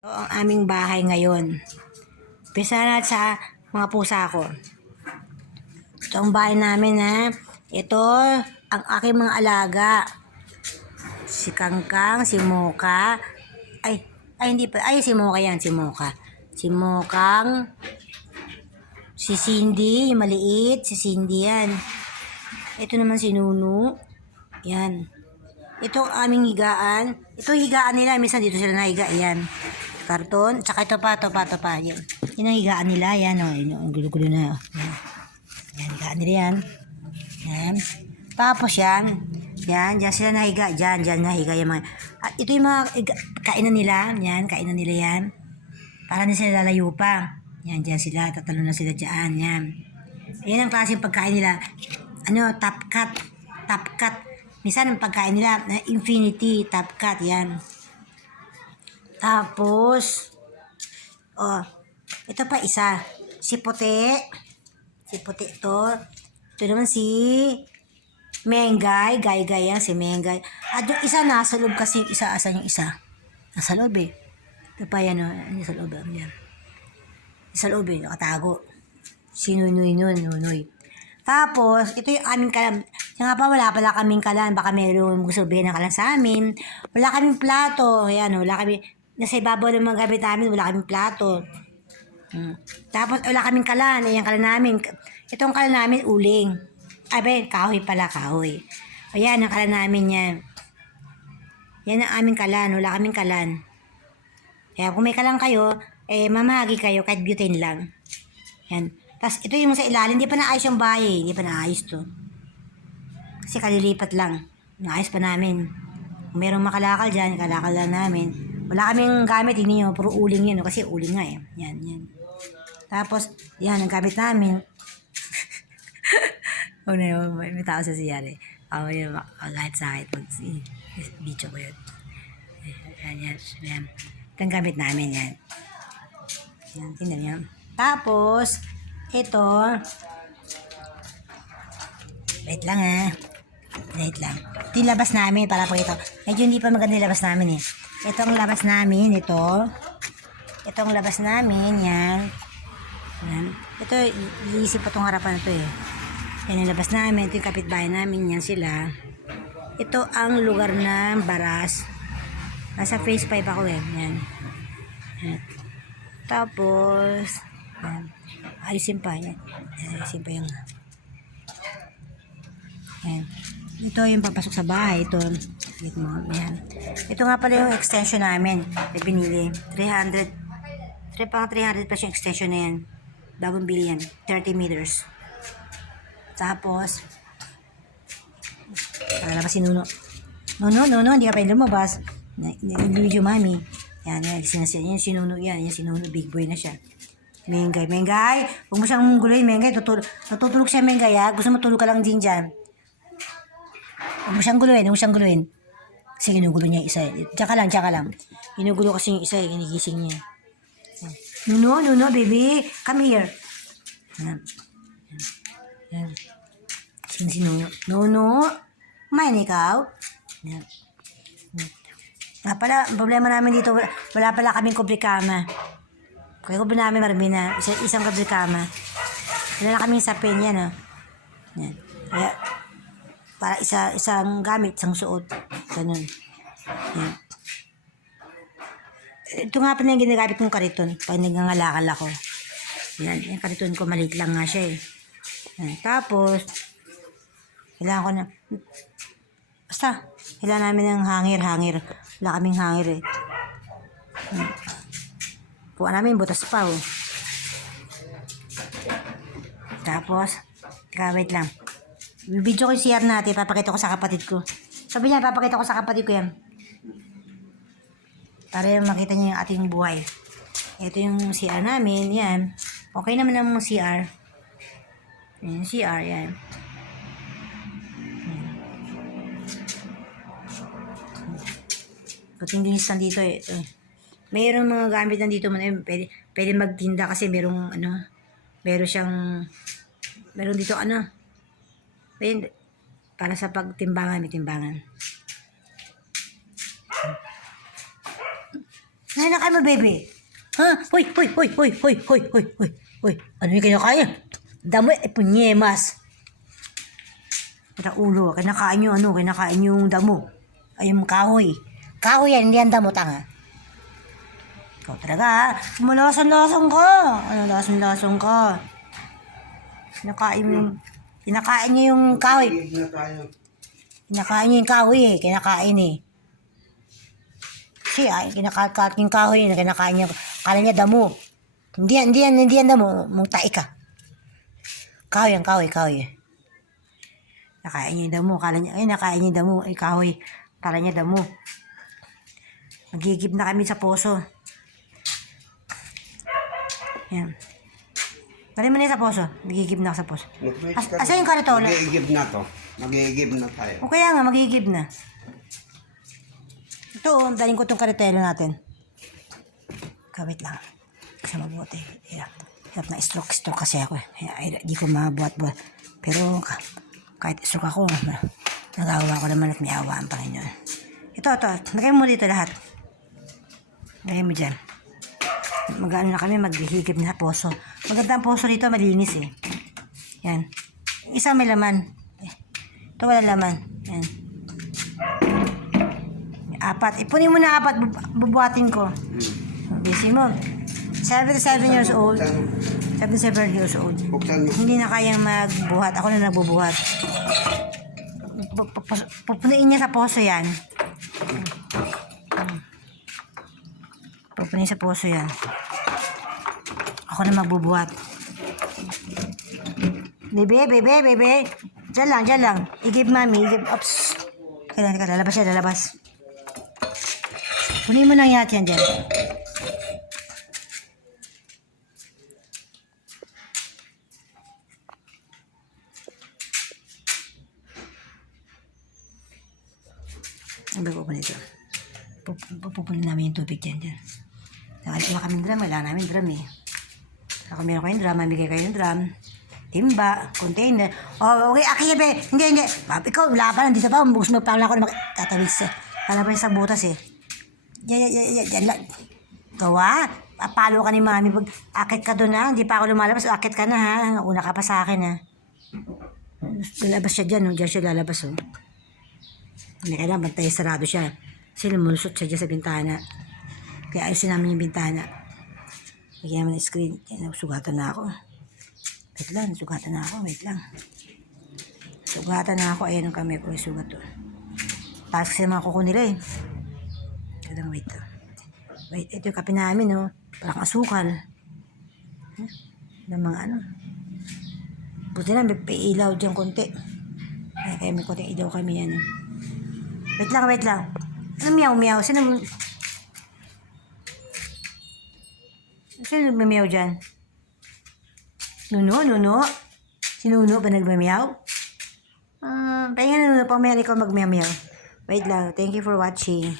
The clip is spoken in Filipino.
Ito ang aming bahay ngayon. Umpisa na sa mga pusa ko. Ito ang bahay namin ha. Ito ang aking mga alaga. Si Kangkang, si Moka. Hindi pa. Si Moka yan, si Moka. Si Mokang, si Cindy, yung maliit. Si Cindy yan. Ito naman si Nunu. Yan. Ito ang aming higaan. Ito higaan nila. Minsan dito sila nahiga. Yan. Karton. Tsaka ito pa. Yan. Yan ang higaan nila. Yan o. Ang gulo-gulo na. Yan. Yan. Higaan nila yan. Yan. Tapos yan. Yan. Diyan sila nahiga. Diyan nahiga yung mga. At ito yung mga kainan nila. Yan. Kainan nila yan. Para na sila lalayo pa. Yan. Diyan sila. Tatalo na sila dyan. Yan. Yan ang klaseng pagkain nila. Top cut. Minsan ang pagkain nila na infinity, top cut, yan. Tapos, ito pa isa. Si Puti ito. Ito naman si Mengay, Gay yan, si Mengay. At yung isa nasa loob kasi, asan yung isa? Nasa loob eh. Ito pa yan, nasa loob. Yan. Nasa loob eh, nakatago. Si Nunoy. Tapos, ito yung aming kalan. Siya nga pa, wala pala kaming kalan. Baka mayroon gusto sabihin ng kalan sa amin. Wala kaming plato. Ayan, wala kami. Nasa ibabaw ng mga gamit namin, wala kaming plato. Tapos, wala kaming kalan. Ayan, kalan namin. Itong kalan namin, uling. Kahoy pala, kahoy. Ayan, ang kalan namin yan. Yan ang aming kalan. Wala kaming kalan. Kaya kung may kalan kayo, mamahagi kayo kahit butane lang. Yan. Tapos, ito yung sa ilalim. Hindi pa naayos yung bahay. Hindi pa naayos to. Kasi kalilipat lang. Naayos pa namin. Kung merong makalakal dyan, kalakal lang namin. Wala kaming gamit. Hindi nyo, puro uling yun. Kasi uling nga eh. Yan. Tapos, yan, ang gamit namin. May tao sa siyari. Yun, kahit sa akin. Video ko yun. Yan. Ito ang gamit namin, yan. Yan, tingnan nyo. Tapos, ito, wait lang. Ito yung labas namin para po ito. Medyo hindi pa maganda yung labas namin eh. Ito ang labas namin, ito. Ito ang labas namin, yan. Ito, iisip pa itong harapan ito eh. Yan yung labas namin, ito yung kapitbahay namin, yan sila. Ito ang lugar ng baras. Nasa phase 5 ako eh, yan. Tapos, yan. Alisin pa yan. Alisin pa yung yan. Ito yung papasok sa bahay. Ito. Yan. Ito nga pala yung extension namin. May pinili. 300 plus yung extension na yan. Bagong bili yan. 30 meters. Tapos, lalabas si Nuno. Nuno, hindi ka pa yung lumabas. Video mami. Yan. Yan si Nuno yan. Yan si Nuno. Big boy na siya. Mengay. Huwag mo siyang guluhin, Mengay. Natutulog siya, Mengay, ha? Gusto mo tulog ka lang din dyan. Huwag mo siyang guluhin. Kasi ginugulo niya yung isa. Tsaka lang. Ginugulo kasi yung isa, ginigising niya. Nuno, baby. Come here. Yan. Si Nuno. Nuno, kumain ikaw? Yan. Pala, problema namin dito, wala pala kaming kubrikama. Kaya ko namin marami na isang kabrikama. Wala na kaming sapin yan, oh. Yan. Kaya, para isang gamit, isang suot. Ganun. Yan. Ito nga pa na yung ginagamit kong kariton pag nagngangalakal ako. Yan. Yung kariton ko, maliit lang nga siya eh. Yan. Tapos, kailangan ko na, basta, kailangan namin ng hangir. Wala kaming hangir eh. Yan. Kuha namin, butas pa, oh. Tapos, wait lang. Video ko yung CR natin, papakita ko sa kapatid ko. Sabi niya, papakita ko sa kapatid ko yan. Para yung makita niya yung ating buhay. Ito yung CR namin, yan. Okay naman ang CR. Yan, CR, yan. Puting dinis nandito eh. Mayroong mga gamit nandito man pwede magtinda kasi meron dito para sa pagtimbangan, may timbangan. Kumain na kayo mo, baby. Ha? Hoy, hoy, hoy, hoy, hoy, hoy, hoy, hoy, hoy. Ano yung kinakaya? Damo, punyemas. Kita ulo, kinakain yung ano, kinakain yung damo. Ay, yung kahoy. Kahoy yan, hindi yan damo, tanga. Ikaw talaga, ha? Malasan-lasan ka. Ano, lasan-lasan ka. Kinakain niya yung kahoy. Kinakain niya yung kahoy eh. Kinakain eh. Siya, kinakakat yung kahoy na kinakain niya. Kala niya damo. Hindi yan damo. Mungtai ka. Kahoy yan, kahoy. Nakain niya yung damo. Kala niya, ay nakain niya yung damo. Ay, kahoy. Kala niya damo. Magigib na kami sa poso. Yan. Bali mo na sa poso. Magigib na sa poso. Asa yung karitola? Magigib na to. Magigib na tayo. O kaya nga, magigib na. Ito, dalhin ko itong karitelo natin. Kawit lang. Kasi mabuti. Hirap na stroke kasi ako. Hindi ko mabuhat-buhat. Pero kahit stroke ako, nagawa ko naman at may awa ang Panginoon. Ito. Lagay mo dito lahat. Lagay mo dyan. Mag-ano na kami, maghihigib na sa poso. Maganda ang poso dito, malinis eh. Yan. Isang may laman. Ito wala laman. Yan. 4. Ipunin mo na 4. Bubuhatin ko. Busy mo. 77 years old. 77 years old. Hindi na kayang magbuhat. Ako na nagbubuhat. Pupunuin niya sa poso yan. Pupunuin sa poso yan. Ako na magbubuhat. Bebe. Diyan lang. I-give mami. Oops. Kaya lalabas. Punin mo na yat yan dyan. Ang bago ko nito. Pupunin namin yung tubig dyan. Nakalit na kaming drum. Wala namin drum eh. Ako meron kayong drum. Mamigay kayo ng drum. Timba. Container. Oh, okay. Aki, be. Hindi. Ikaw, wala pa. Nandito pa. Gusto mo pa lang ako na tatawid sa. Palabas sa butas eh. Yan lang. Gawa. Apalo ka ni mami. Akit ka doon ha. Hindi pa ako lumalabas. Akit ka na ha. Una ka pa sa akin ha. Lalabas siya dyan. Diyan siya lalabas oh. Hindi ka na. Bantay sarado siya. Kasi lumulusot siya dyan sa bintana. Kaya ayusin namin yung bintana. Lagyan naman ng screen. Yan, sugatan na ako. Wait lang. Sugatan na ako. Ayan ang kamay ko. Sugat to. Taas kasi mga kuko nila eh. Wait, ito yung kape namin, no? Parang asukal. Ng mga ano. Buti na, may ilaw dyan konti. Ay, kaya may konti ilaw kami yan. Wait lang. Ano meow? Sino nagmemeow dyan? Nuno? Si Nuno ba nagmemeow? Pahinga na Nuno, pang meron ikaw magmemeow. Wait lang, thank you for watching.